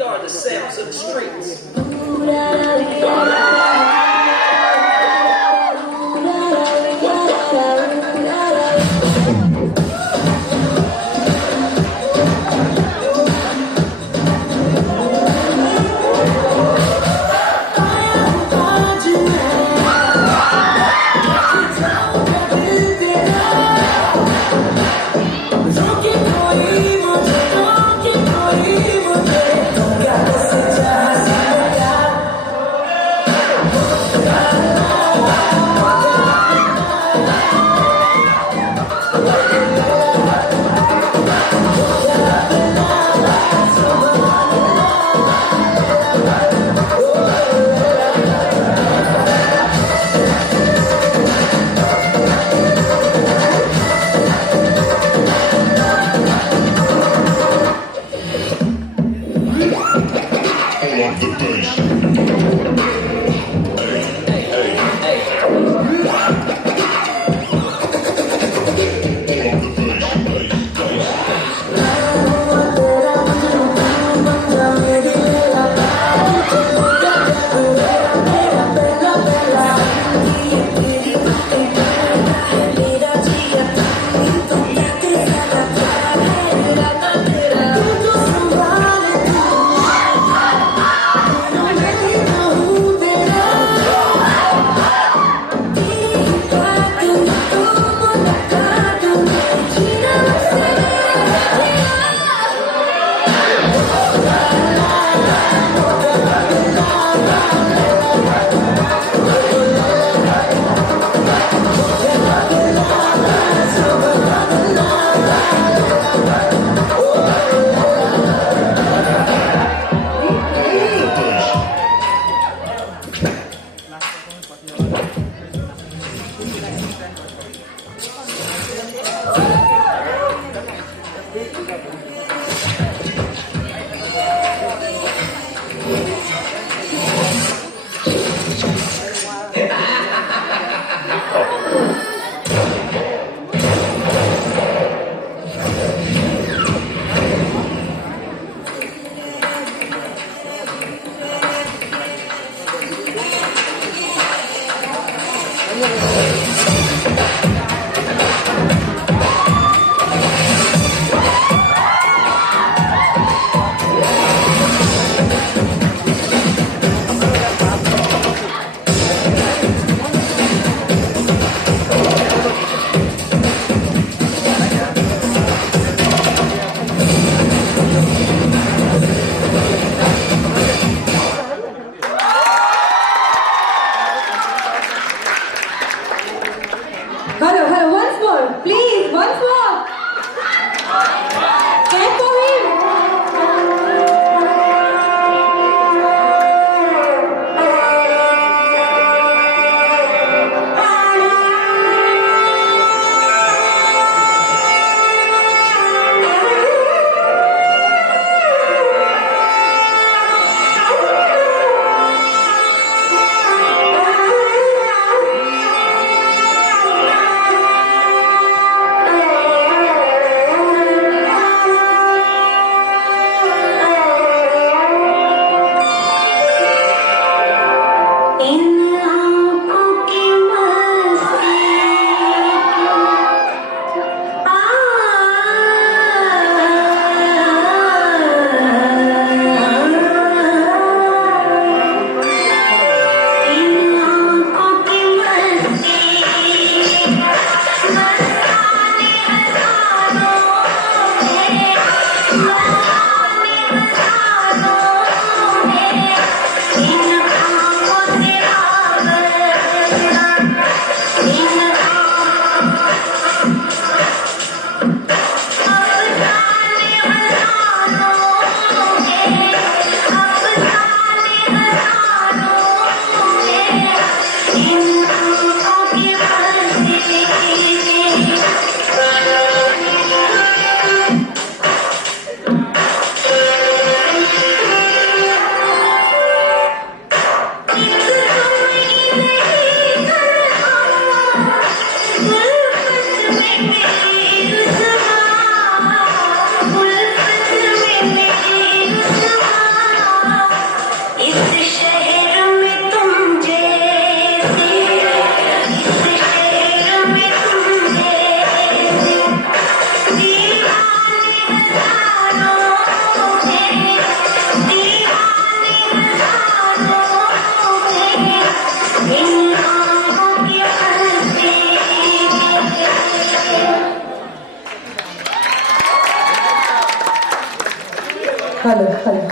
are the sounds of the streets. Hello hello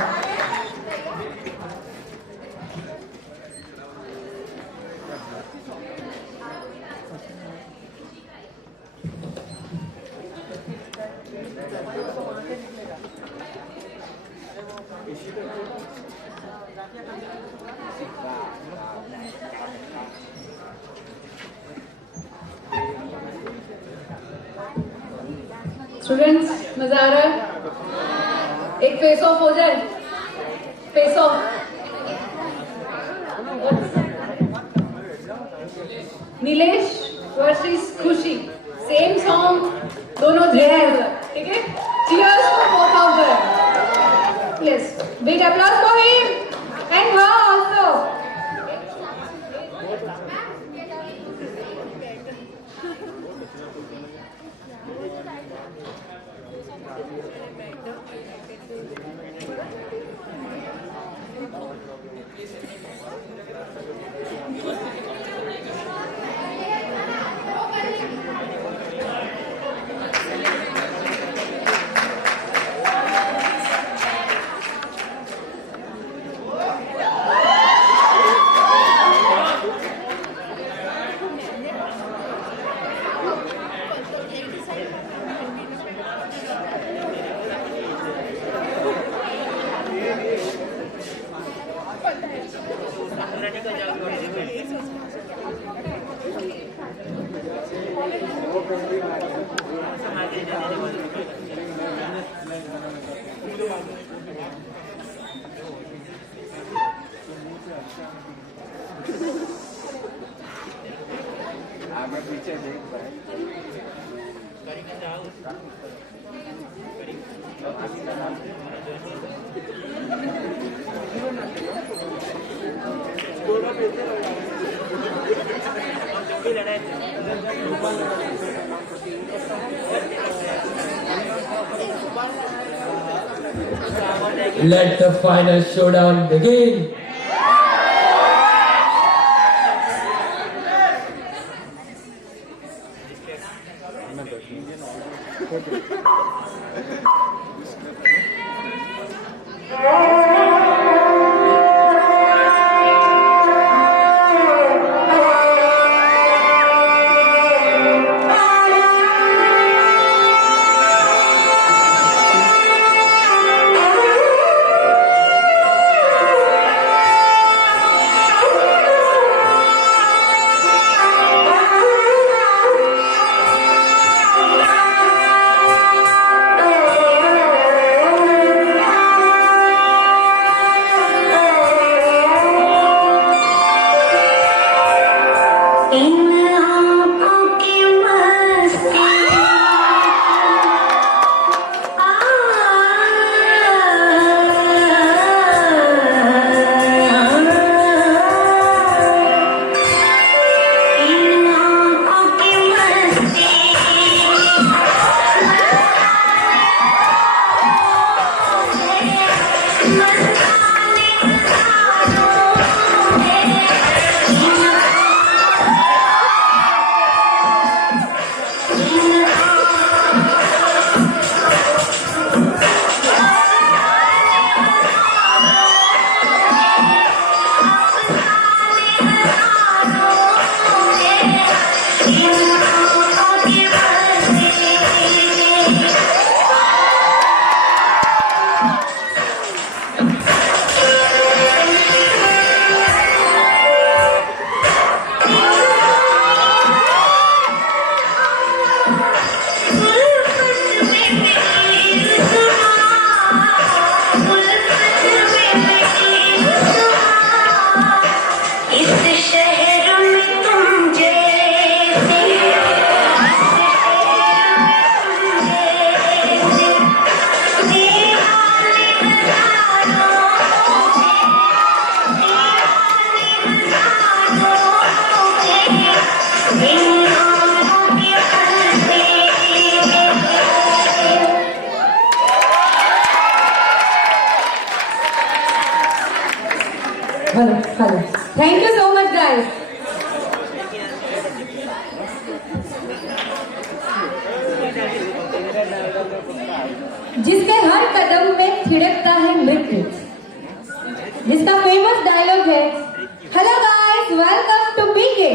students, मजा आ रहा है? एक फेस ऑफ हो जाए। Face off. Nilesh versus Khushi, same song, दोनों ठीक है? Cheers for both of them. Please, big applause for him and her also. Let the final showdown begin. Hello hello Thank you so much, guys. जिसके हर कदम में थिड़कता है मृत्यु, जिसका फेमस डायलॉग है hello guys welcome to पीके,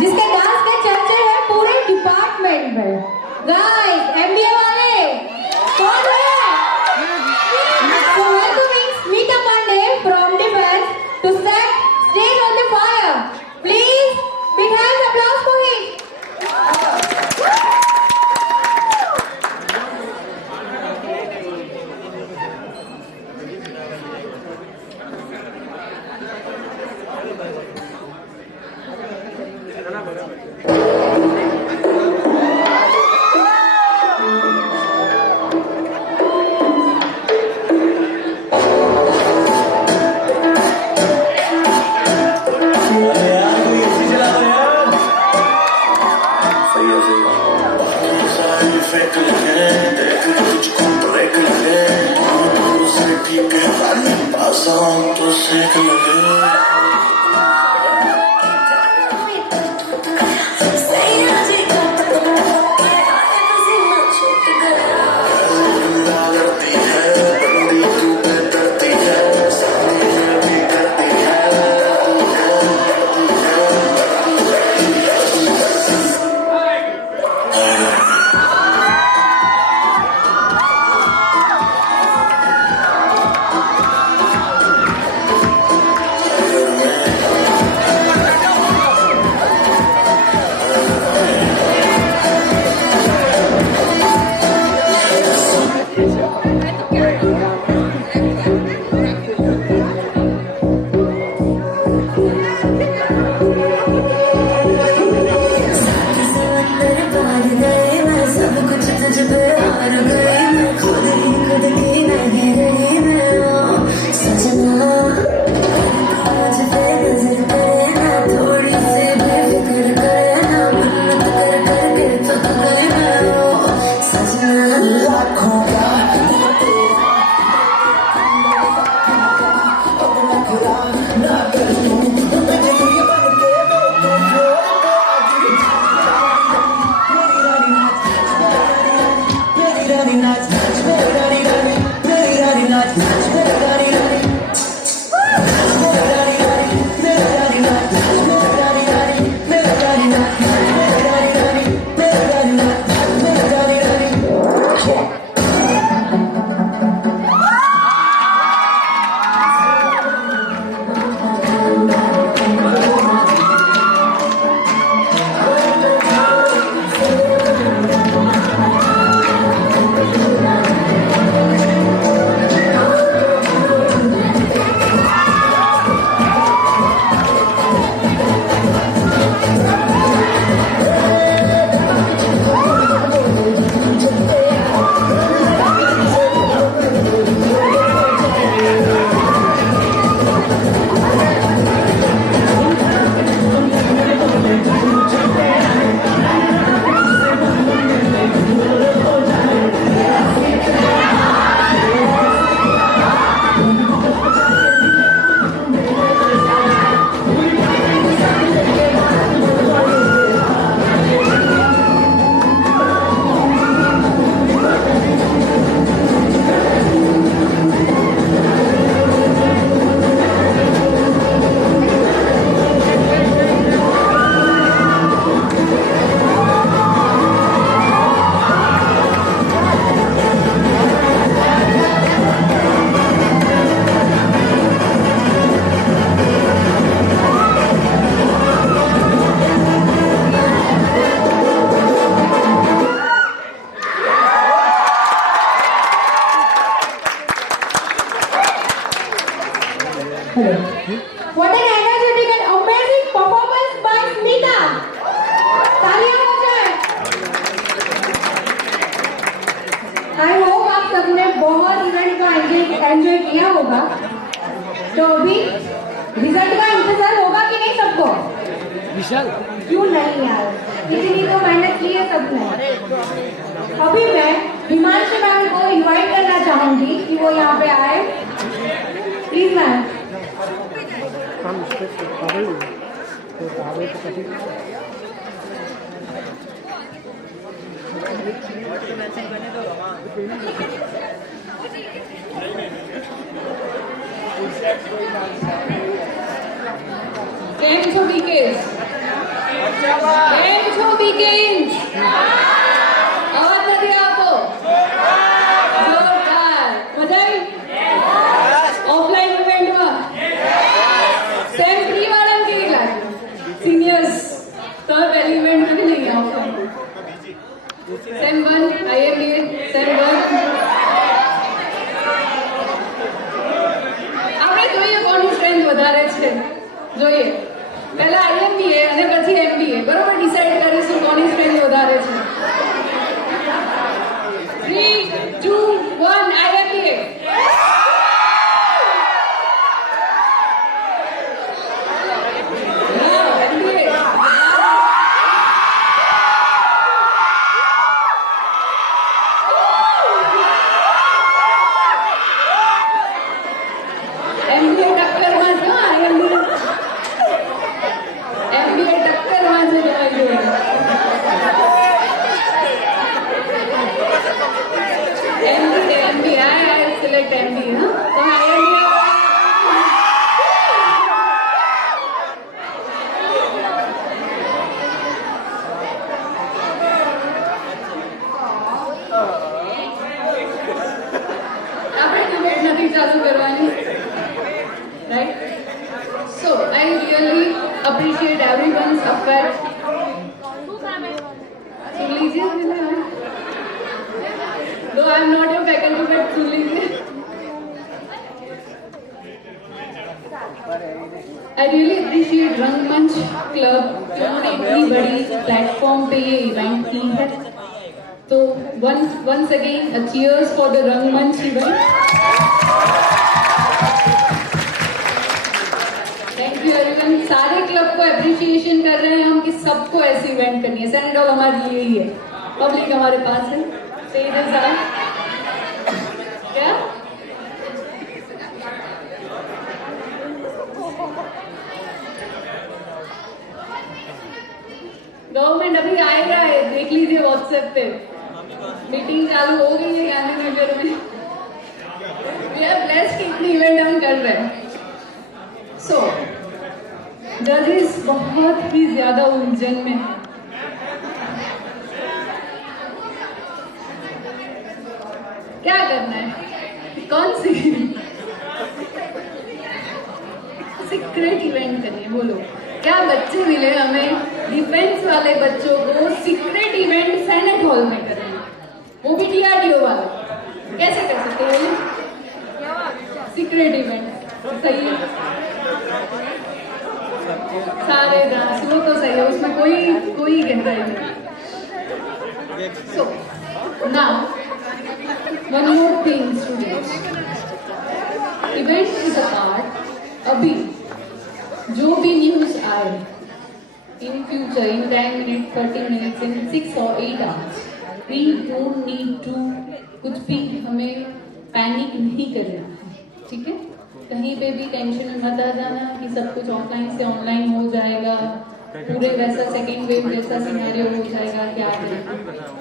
जिसके dance के चर्चे हैं पूरे डिपार्टमेंट में। गाइस एमबीए वाले कौन है? So welcoming Smita Pandey from Defense to set stage on the fire. Please big hand applause for him. What an energetic and amazing performance by Smita. तालियां हो जाए। I hope आप सबने बहुत इवेंट का एंजॉय किया होगा। तो अभी रिजल्ट का इंतजार होगा कि नहीं सबको? विशाल क्यों नहीं यार, इतनी तो मेहनत की है सबने। अभी मैं हिमांशु मैम को इनवाइट करना चाहूंगी कि वो यहाँ पे आए। Please ma'am. हम કેમ છો બીકેસ? કેમ છો બીકેસ? અવાજ નથી આવતો. જોરદાર. મજા આવી? ઓફલાઈન ઇવેન્ટમાં સેમ પ્રી વાળાને કેવી લાગી? સિનિયર્સ તમે પહેલી ઇવેન્ટ કરી નહીં ઓફલાઈન. સેમ 1 IMBA સેમ 1 આપણે જોઈએ કોનું સ્ટ્રેન્થ વધારે છે. જોઈએ પહેલા IMBA અને પછી MBA બરોબર ડિસાઈડ કરીશું કોની સ્ટ્રેન્થ વધારે છે. 3 2 1 IMBA. Right? So, I really appreciate everyone's effort. सुन लीजिए, though I am not your faculty, but सुन लीजिए. I really appreciate रंगमंच क्लब जिन्होंने इतनी बड़ी प्लेटफॉर्म पे ये इवेंट की है. तो once again a cheers for the रंगमंच event. Thank you everyone. सारे क्लब को अप्रिशिएशन कर रहे हैं हम कि सबको ऐसी इवेंट करनी है. सेनेट हॉल हमारे लिए ही है, पब्लिक हमारे पास है. स्टेजेस आए क्या गवर्नमेंट अभी आएगा है, देख लीजिए व्हाट्सएप पे. मीटिंग चालू हो गई है गांधीनगर में. वी आर ब्लेस्ड कि इतनी इवेंट हम कर रहे हैं. सो जजेस बहुत ही ज्यादा उलझन में है. क्या करना है? कौन सी सीक्रेट इवेंट करनी है? बोलो क्या बच्चे मिले हमें डिफेंस वाले बच्चों को सीक्रेट इवेंट सेनेट हॉल में करना है, वो भी DRDO वाला. कैसे कर सकते हैं सीक्रेट इवेंट? सही है, सारे डांस वो तो सही है, उसमें कोई कहता है नहीं. So now one more thing students, event is a part. अभी जो भी न्यूज आए in future in 10 minute 30 minutes in 6 or 8 hours, we don't need to कुछ भी हमें पैनिक नहीं करना है. ठीक है? कहीं पे भी टेंशन में मत आ जाना कि सब कुछ ऑफलाइन से ऑनलाइन हो जाएगा, पूरे वैसा सेकेंड वेव जैसा सिनेरियो हो जाएगा क्या करेंगे.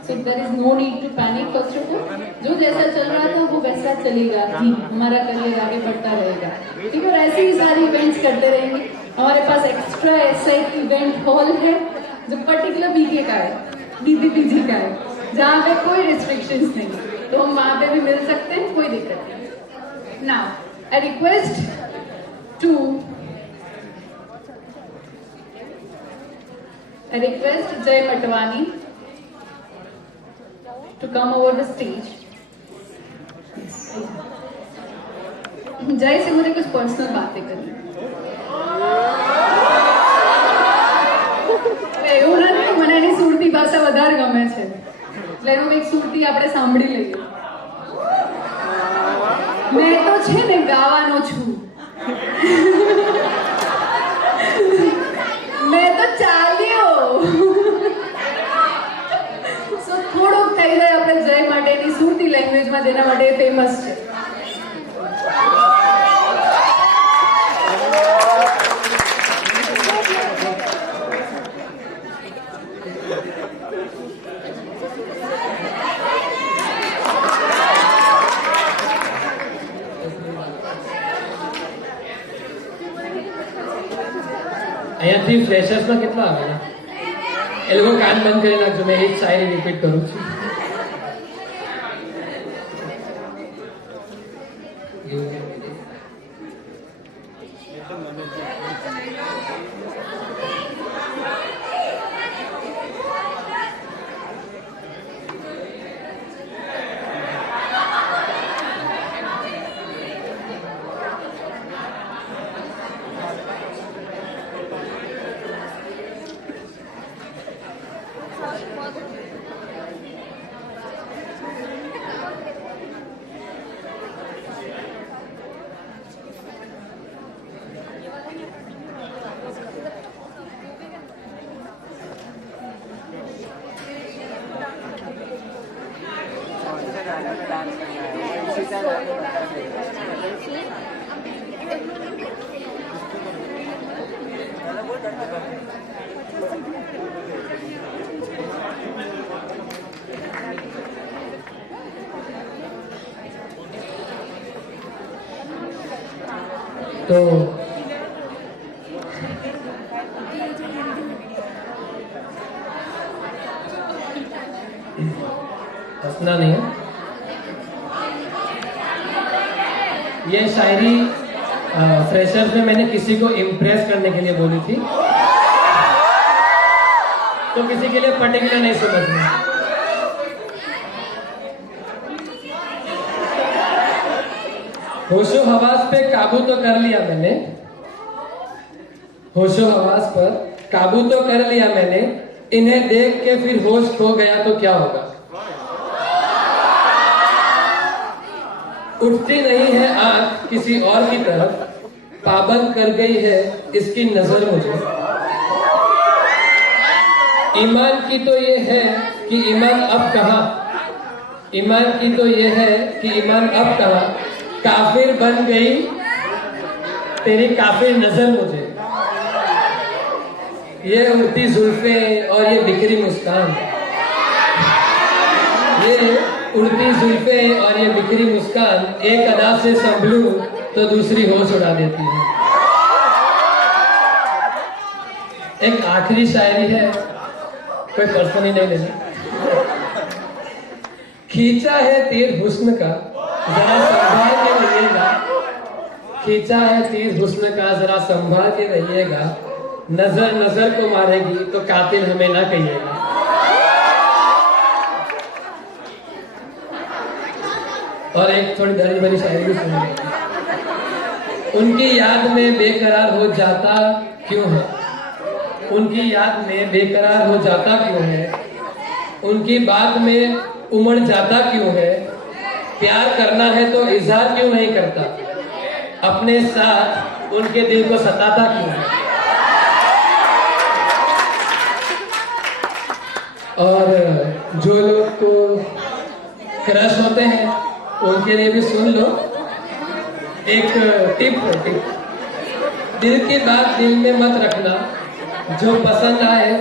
So there is no need to panic. बच्चों को जो जैसा चल रहा था वो वैसा चलेगा ही, हमारा करियर आगे बढ़ता रहेगा. ठीक है? और ऐसे ही सारी इवेंट्स करते रहेंगे. हमारे पास एक्स्ट्रा ऐसा एक इवेंट हॉल है जो पर्टिकुलर BK का है, DPPG का है, जहाँ पे कोई रिस्ट्रिक्शंस नहीं, तो हम वहाँ पे भी मिल सकते हैं, कोई दिक्कत नहीं. Now I request Jay Matwani to come over the stage. जय से मुझे कुछ पर्सनल बातें करनी. એવું નથી, મને એની સુરતી ભાષા વધારે ગમે છે, એટલે એનું એક સુરતી આપણે સાંભળી લઈએ. मैं तो છે ને ગાવાનો છું, मैं तो ચાલ્યો. સો થોડુંક થઈ જાય આપણે જય માટેની સુરતી લેંગ્વેજમાં, જેના માટે ફેમસ છે. અહીંયાથી ફ્રેશર્સમાં કેટલા આવેલા એ લોકો કાન બંધ કરી નાખજો મેં એક શાયરી રિપીટ કરું છું तो हंसना नहीं है ये शायरी फ्रेशर्स में मैंने किसी को इम्प्रेस करने के लिए बोली थी तो किसी के लिए पर्टिकुलर नहीं समझना होशो हवास पे काबू तो कर लिया मैंने होशो हवास पर काबू तो कर लिया मैंने इन्हें देख के फिर होश खो गया तो क्या होगा उठती नहीं है आंख किसी और की तरफ पाबंद कर गई है इसकी नजर मुझे ईमान की तो ये है कि ईमान अब कहां ईमान की तो ये है कि ईमान अब कहां काफिर बन गई तेरी काफिर नजर मुझे ये उड़ती जुल्फे और ये बिखरी मुस्कान ये उड़ती जुल्फे और ये बिखरी मुस्कान एक अदा से संभलूं तो दूसरी होश उड़ा देती है एक आखिरी शायरी है कोई पर्सनली नहीं लेना खींचा है तीर हुस्न का जरा संभाल के रहिएगा खींचा है तीर हुस्न का जरा संभाल के रहिएगा नजर नजर को मारेगी तो कातिल हमें ना कहिएगा और एक थोड़ी दर्द भरी शायरी भी सुनिए उनकी याद में बेकरार हो जाता क्यों है उनकी याद में बेकरार हो जाता क्यों है उनकी बात में उमड़ जाता क्यों है प्यार करना है तो इजहार क्यों नहीं करता अपने साथ उनके दिल को सताता क्यों है और जो लोग को क्रश होते हैं उनके लिए भी सुन लो एक टिप दिल की बात दिल में मत रखना जो पसंद आए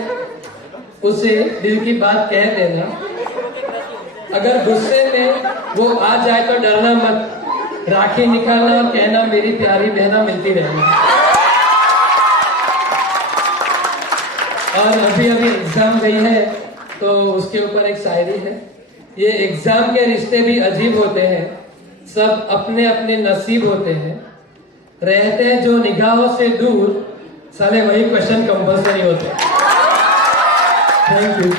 उसे दिल की बात कह देना अगर गुस्से में वो आ जाए तो डरना मत राखी निकालना और कहना मेरी प्यारी बहना मिलती रहना और अभी अभी एग्जाम गई है तो उसके ऊपर एक शायरी है ये एग्जाम के रिश्ते भी अजीब होते हैं सब अपने अपने नसीब होते हैं रहते हैं जो निगाहों से दूर साले वही क्वेश्चन कंपल्सरी होते हैं थैंक यू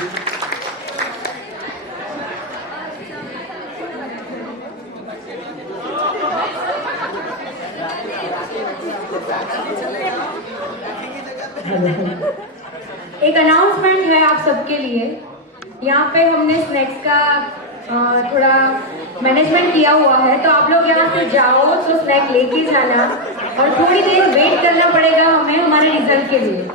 एक अनाउंसमेंट है आप सबके लिए यहाँ पे हमने स्नैक्स का थोड़ा मैनेजमेंट किया हुआ है तो आप लोग यहाँ से जाओ तो स्नैक लेके जाना और थोड़ी देर वेट करना पड़ेगा हमें हमारे रिजल्ट के लिए